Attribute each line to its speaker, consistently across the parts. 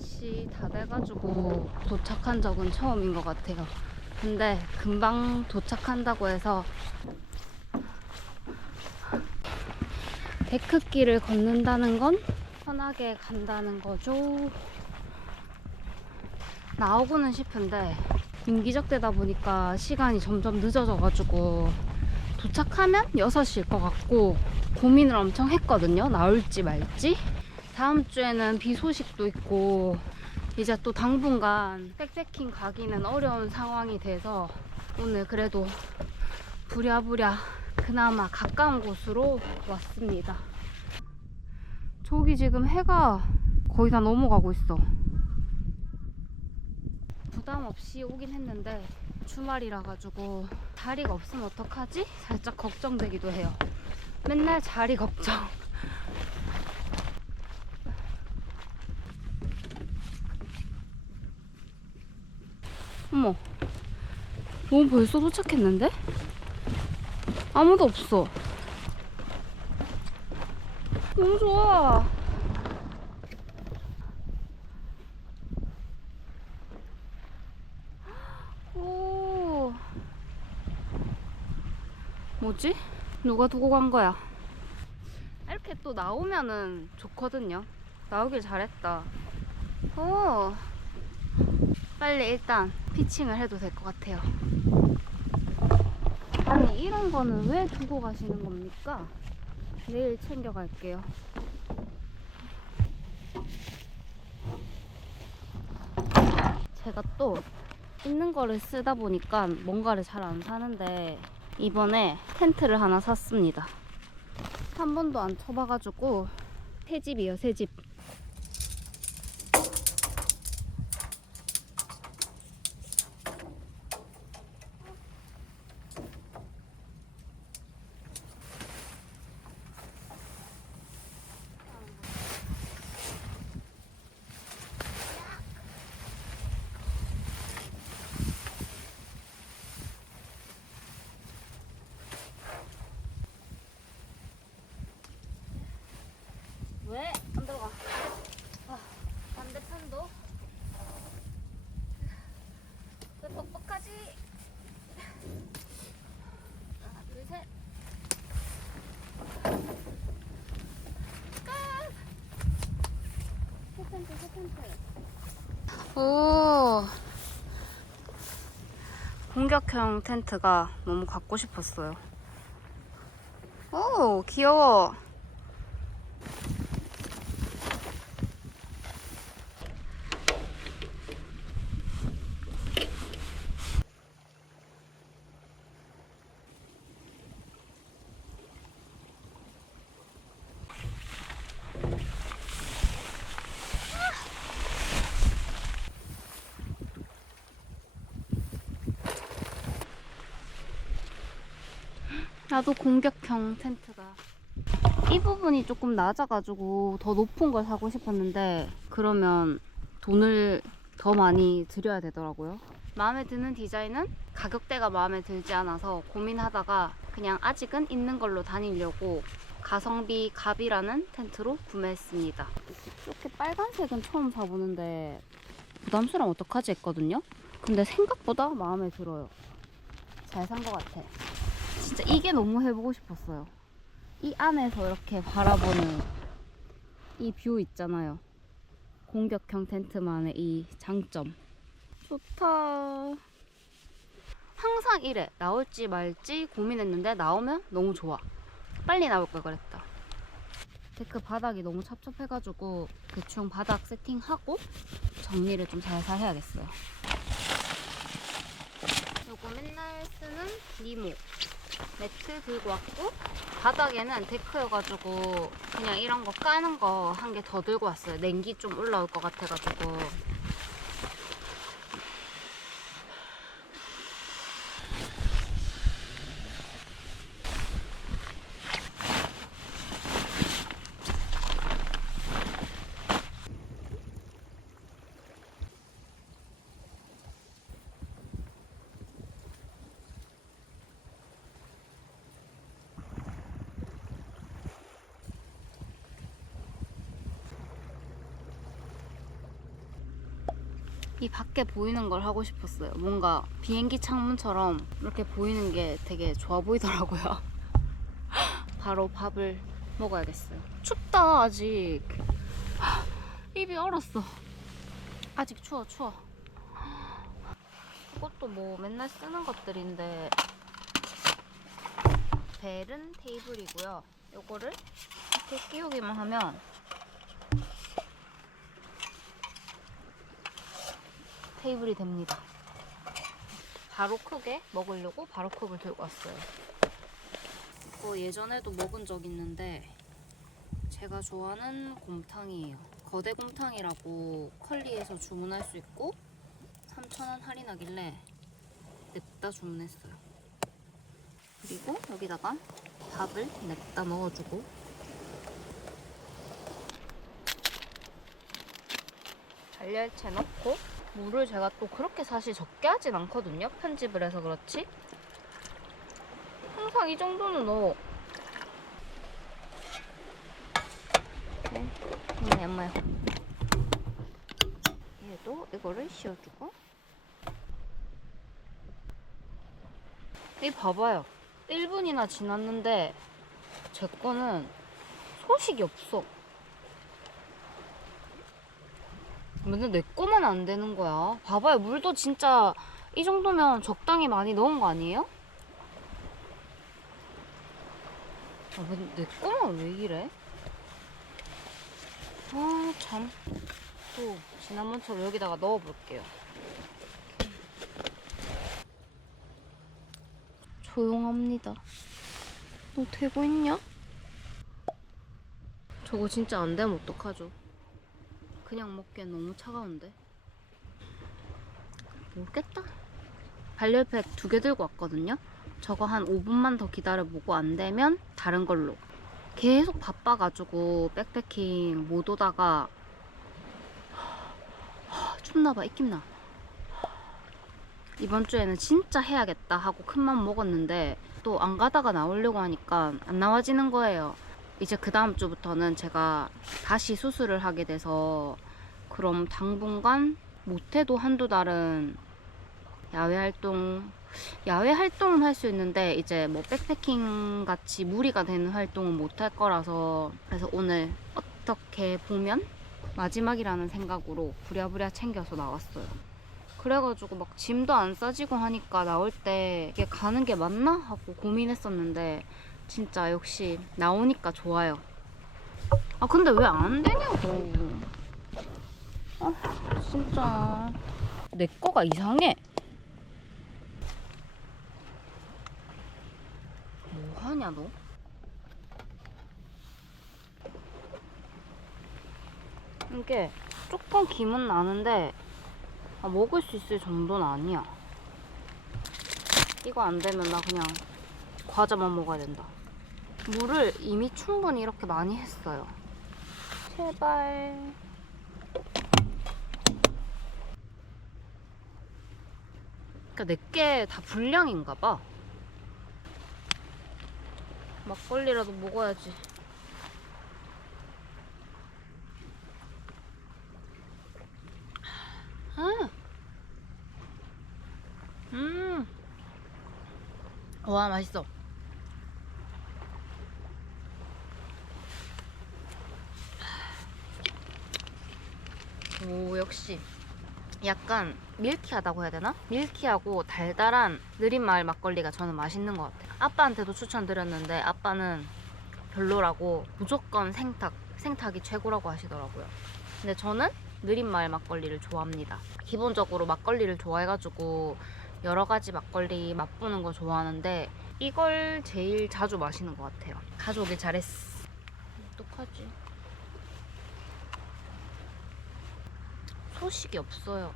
Speaker 1: 6시 다 돼가지고 도착한 적은 처음인 것 같아요. 근데 금방 도착한다고 해서 데크길을 걷는다는 건 편하게 간다는 거죠. 나오고는 싶은데 인기적되다 보니까 시간이 점점 늦어져가지고 도착하면 6시일 것 같고 고민을 엄청 했거든요. 나올지 말지. 다음 주에는 비 소식도 있고 이제 또 당분간 백패킹 가기는 어려운 상황이 돼서 오늘 그래도 부랴부랴 그나마 가까운 곳으로 왔습니다. 저기 지금 해가 거의 다 넘어가고 있어. 부담 없이 오긴 했는데 주말이라 가지고 자리가 없으면 어떡하지? 살짝 걱정되기도 해요. 맨날 자리 걱정. 어머, 너무 벌써 도착했는데? 아무도 없어. 너무 좋아. 오. 뭐지? 누가 두고 간 거야? 이렇게 또 나오면은 좋거든요. 나오길 잘했다. 오. 빨리 일단 피칭을 해도 될 것 같아요. 아니, 이런 거는 왜 두고 가시는 겁니까? 내일 챙겨갈게요. 제가 또 있는 거를 쓰다 보니까 뭔가를 잘 안 사는데 이번에 텐트를 하나 샀습니다. 한 번도 안 쳐봐가지고 새 집이에요, 새 집. 왜? 안 들어가. 아, 반대편도. 왜 뻑뻑하지? 하나, 둘, 셋. 끝! 새 텐트, 새 텐트. 오. 공격형 텐트가 너무 갖고 싶었어요. 오, 귀여워. 나도 공격형 텐트가 이 부분이 조금 낮아가지고 더 높은 걸 사고 싶었는데 그러면 돈을 더 많이 들여야 되더라고요. 마음에 드는 디자인은 가격대가 마음에 들지 않아서 고민하다가 그냥 아직은 있는 걸로 다니려고 가성비 갑이라는 텐트로 구매했습니다. 이렇게 빨간색은 처음 사보는데 부담스러우면 어떡하지 했거든요. 근데 생각보다 마음에 들어요. 잘 산 것 같아 진짜 이게 너무 해보고 싶었어요. 이 안에서 이렇게 바라보는 이 뷰 있잖아요. 공격형 텐트만의 이 장점. 좋다. 항상 이래. 나올지 말지 고민했는데 나오면 너무 좋아. 빨리 나올 걸 그랬다. 데크 바닥이 너무 찹찹해가지고 대충 바닥 세팅하고 정리를 좀 살살 해야겠어요. 요거 맨날 쓰는 니모. 매트 들고 왔고 바닥에는 데크여가지고 그냥 이런 거 까는 거 한 개 더 들고 왔어요. 냉기 좀 올라올 것 같아가지고 이 밖에 보이는 걸 하고 싶었어요. 뭔가 비행기 창문처럼 이렇게 보이는 게 되게 좋아 보이더라고요. 바로 밥을 먹어야겠어요. 춥다 아직. 입이 얼었어. 아직 추워 추워. 이것도 뭐 맨날 쓰는 것들인데 벨은 테이블이고요. 요거를 이렇게 끼우기만 하면 테이블이 됩니다. 바로 크게 먹으려고 바로 컵을 들고 왔어요. 이거 예전에도 먹은 적 있는데 제가 좋아하는 곰탕이에요. 거대 곰탕이라고 컬리에서 주문할 수 있고 3,000원 할인하길래 냅다 주문했어요. 그리고 여기다가 밥을 냅다 넣어주고 달걀채 넣고 물을 제가 또 그렇게 사실 적게 하진 않거든요. 편집을 해서 그렇지. 항상 이 정도는 넣어. 네, 음, 엄마야. 얘도 이거를 씌워주고. 이 봐봐요. 1분이나 지났는데 제 거는 소식이 없어. 맨날 내 거만 안 되는 거야. 봐봐요. 물도 진짜 이 정도면 적당히 많이 넣은 거 아니에요? 아, 왜내 거만 왜 이래? 아, 참. 또 지난번처럼 여기다가 넣어볼게요. 조용합니다. 너 되고 있냐? 저거 진짜 안 되면 어떡하죠? 그냥 먹기엔 너무 차가운데. 모르겠다. 발열팩 두 개 들고 왔거든요. 저거 한 5분만 더 기다려보고 안 되면 다른 걸로. 계속 바빠가지고 백패킹 못 오다가 춥나봐 입김나. 이번 주에는 진짜 해야겠다 하고 큰맘 먹었는데 또 안 가다가 나오려고 하니까 안 나와지는 거예요. 이제 그 다음 주부터는 제가 다시 수술을 하게 돼서 그럼 당분간 못해도 한두 달은 야외 활동 야외 활동은 할 수 있는데 이제 뭐 백패킹 같이 무리가 되는 활동은 못 할 거라서 그래서 오늘 어떻게 보면 마지막이라는 생각으로 부랴부랴 챙겨서 나왔어요. 그래가지고 막 짐도 안 싸지고 하니까 나올 때 이게 가는 게 맞나 하고 고민했었는데 진짜 역시 나오니까 좋아요. 아 근데 왜 안 되냐고. 아 진짜 내 거가 이상해. 뭐 하냐 너? 이게 조금 김은 나는데 아, 먹을 수 있을 정도는 아니야. 이거 안 되면 나 그냥 과자만 먹어야 된다. 물을 이미 충분히 이렇게 많이 했어요. 제발. 그러니까 내게 다 불량인가 봐. 막걸리라도 먹어야지. 아. 음. 와, 맛있어. 오, 역시. 약간 밀키하다고 해야 되나? 밀키하고 달달한 느린 마을 막걸리가 저는 맛있는 것 같아요. 아빠한테도 추천드렸는데 아빠는 별로라고 무조건 생탁, 생탁이 최고라고 하시더라고요. 근데 저는 느린 마을 막걸리를 좋아합니다. 기본적으로 막걸리를 좋아해가지고 여러 가지 막걸리 맛보는 거 좋아하는데 이걸 제일 자주 마시는 것 같아요. 가져오길 잘했어. 어떡하지? 소식이 없어요.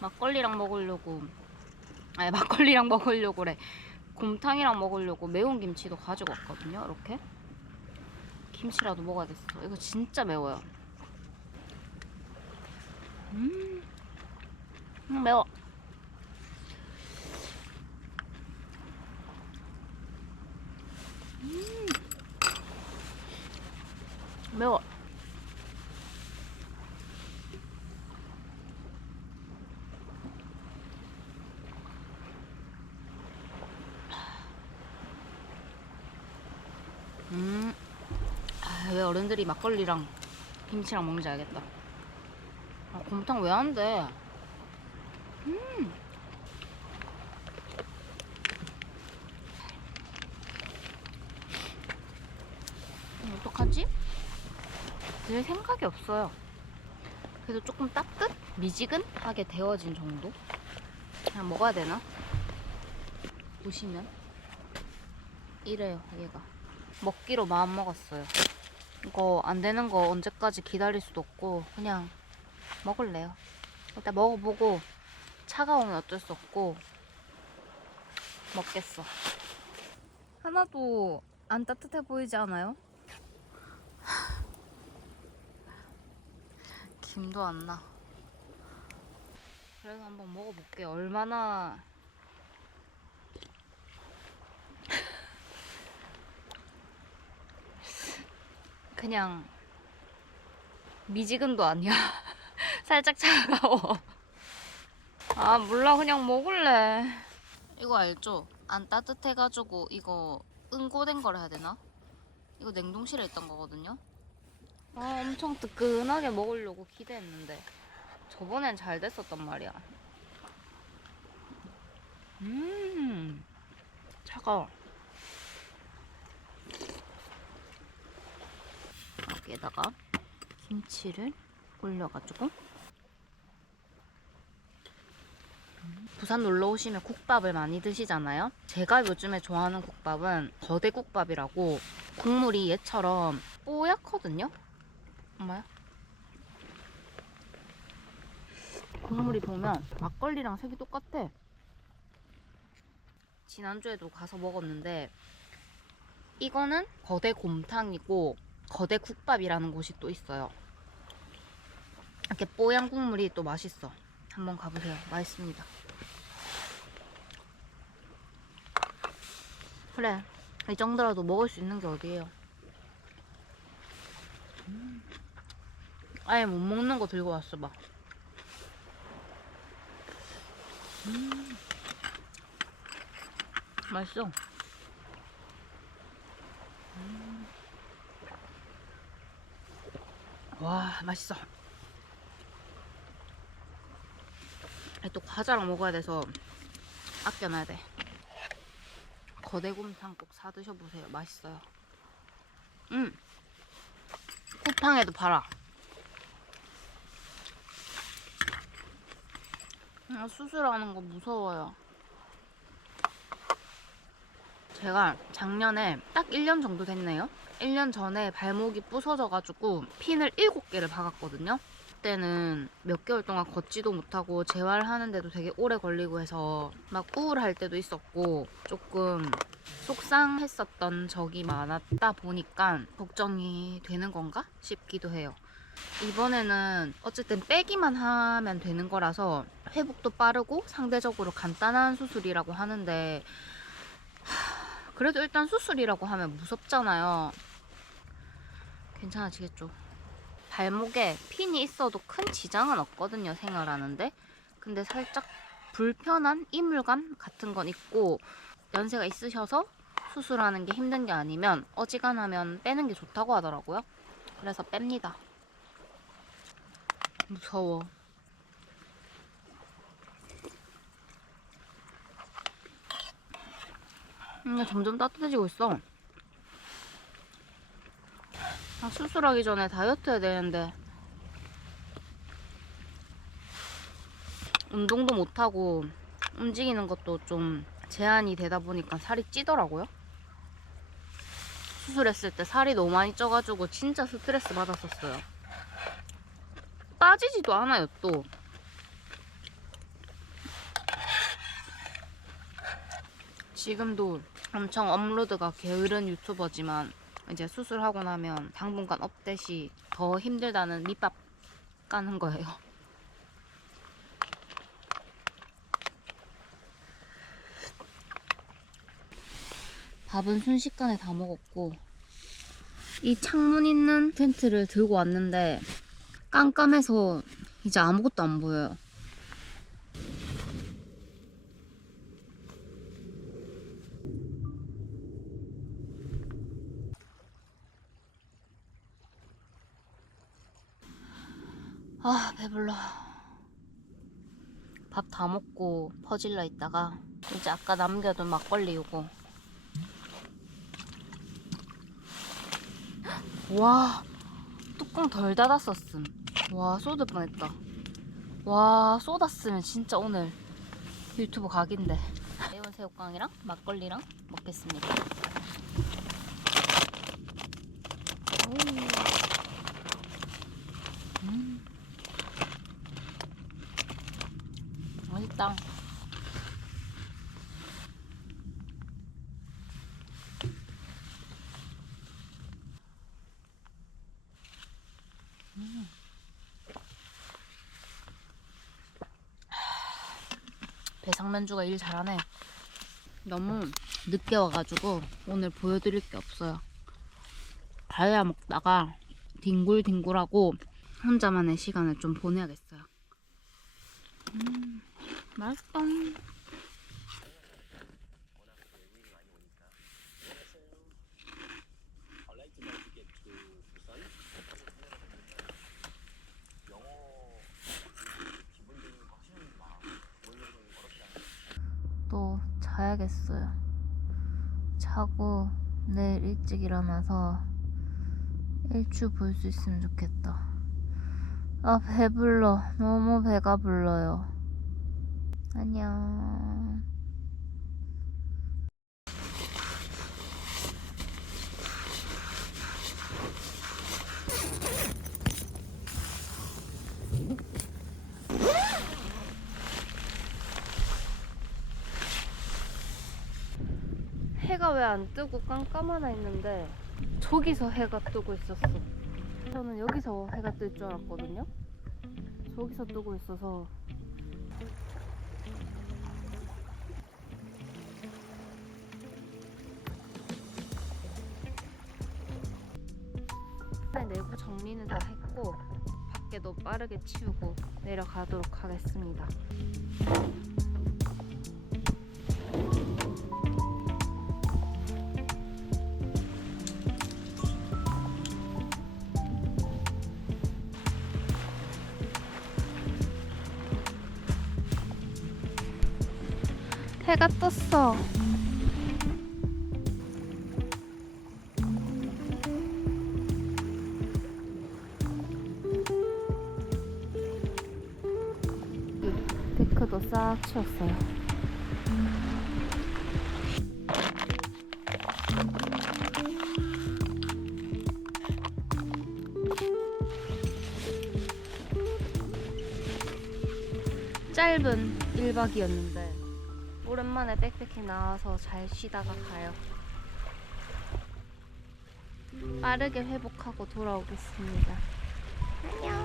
Speaker 1: 막걸리랑 먹으려고 아니 막걸리랑 먹으려고 그래. 곰탕이랑 먹으려고 매운 김치도 가지고 왔거든요 이렇게. 김치라도 먹어야겠어. 이거 진짜 매워요. 음, 음 매워 매워. 아, 음왜 어른들이 막걸리랑 김치랑 먹는지 알겠다. 아, 곰탕 왜 안 돼? 늘 생각이 없어요. 그래도 조금 따뜻? 미지근하게 데워진 정도? 그냥 먹어야 되나? 보시면 이래요 얘가 먹기로 마음 먹었어요 이거 안 되는 거 언제까지 기다릴 수도 없고 그냥 먹을래요 일단 먹어보고 차가우면 어쩔 수 없고 먹겠어 하나도 안 따뜻해 보이지 않아요? 김도 안 나. 그래서 한번 먹어볼게요. 얼마나 그냥 미지근도 아니야. 살짝 차가워. 아 몰라 그냥 먹을래. 이거 알죠? 안 따뜻해가지고 이거 응고된 걸 해야 되나? 이거 냉동실에 있던 거거든요. 아 엄청 뜨끈하게 먹으려고 기대했는데 저번엔 잘 됐었단 말이야. 음 차가워. 여기에다가 김치를 올려가지고 음, 부산 놀러 오시면 국밥을 많이 드시잖아요. 제가 요즘에 좋아하는 국밥은 거대 국밥이라고 국물이 얘처럼 뽀얗거든요. 엄마야? 국물이 보면 막걸리랑 색이 똑같아. 지난주에도 가서 먹었는데 이거는 거대 곰탕이고 거대 국밥이라는 곳이 또 있어요. 이렇게 뽀얀 국물이 또 맛있어. 한번 가보세요. 맛있습니다. 그래. 이 정도라도 먹을 수 있는 게 어디예요? 음. 아예 못 먹는 거 들고 왔어 봐. 음. 맛있어. 음. 와 맛있어. 또 과자랑 먹어야 돼서 아껴놔야 돼. 거대곰탕 꼭 사 드셔보세요. 맛있어요. 음. 쿠팡에도 팔아. 아, 수술하는 거 무서워요. 제가 작년에 딱 1년 정도 됐네요. 1년 전에 발목이 부서져가지고 핀을 7개를 박았거든요. 그때는 몇 개월 동안 걷지도 못하고 재활하는데도 되게 오래 걸리고 해서 막 우울할 때도 있었고 조금 속상했었던 적이 많았다 보니까 걱정이 되는 건가 싶기도 해요. 이번에는 어쨌든 빼기만 하면 되는 거라서 회복도 빠르고 상대적으로 간단한 수술이라고 하는데 하, 그래도 일단 수술이라고 하면 무섭잖아요. 괜찮아지겠죠. 발목에 핀이 있어도 큰 지장은 없거든요, 생활하는데. 근데 살짝 불편한 이물감 같은 건 있고 연세가 있으셔서 수술하는 게 힘든 게 아니면 어지간하면 빼는 게 좋다고 하더라고요. 그래서 뺍니다. 무서워. 근데 점점 따뜻해지고 있어. 아, 수술하기 전에 다이어트 해야 되는데 운동도 못하고 움직이는 것도 좀 제한이 되다 보니까 살이 찌더라고요. 수술했을 때 살이 너무 많이 쪄가지고 진짜 스트레스 받았었어요. 빠지지도 않아요, 또. 지금도 엄청 업로드가 게으른 유튜버지만 이제 수술하고 나면 당분간 업데이트 더 힘들다는 밑밥 까는 거예요. 밥은 순식간에 다 먹었고 이 창문 있는 텐트를 들고 왔는데 깜깜해서 이제 아무것도 안 보여요. 아 배불러. 밥 다 먹고 퍼질러 있다가 이제 아까 남겨둔 막걸리 요거. 와 뚜껑 덜 닫았었음 와 쏟을 뻔했다 와 쏟았으면 진짜 오늘 유튜브 각인데 매운 새우깡이랑 막걸리랑 먹겠습니다 오. 음. 맛있다 배상면주가 일 잘하네. 너무 늦게 와가지고 오늘 보여드릴 게 없어요. 가야 먹다가 뒹굴뒹굴하고 혼자만의 시간을 좀 보내야겠어요. 음, 맛있다. 또 자야겠어요. 자고 내 일 일찍 일어나서 일주 볼 수 있으면 좋겠다. 아, 배불러. 너무 배가 불러요. 안녕. 해가 왜 안 뜨고 깜깜하나 했는데 저기서 해가 뜨고 있었어. 저는 여기서 해가 뜰 줄 알았거든요. 저기서 뜨고 있어서 일단 내부 정리는 다 했고 밖에도 빠르게 치우고 내려가도록 하겠습니다. 해가 떴어. 데크도 싹 치웠어요. 짧은 1박이었는데 오랜만에 백패킹 나와서 잘 쉬다가 가요. 빠르게 회복하고 돌아오겠습니다. 안녕.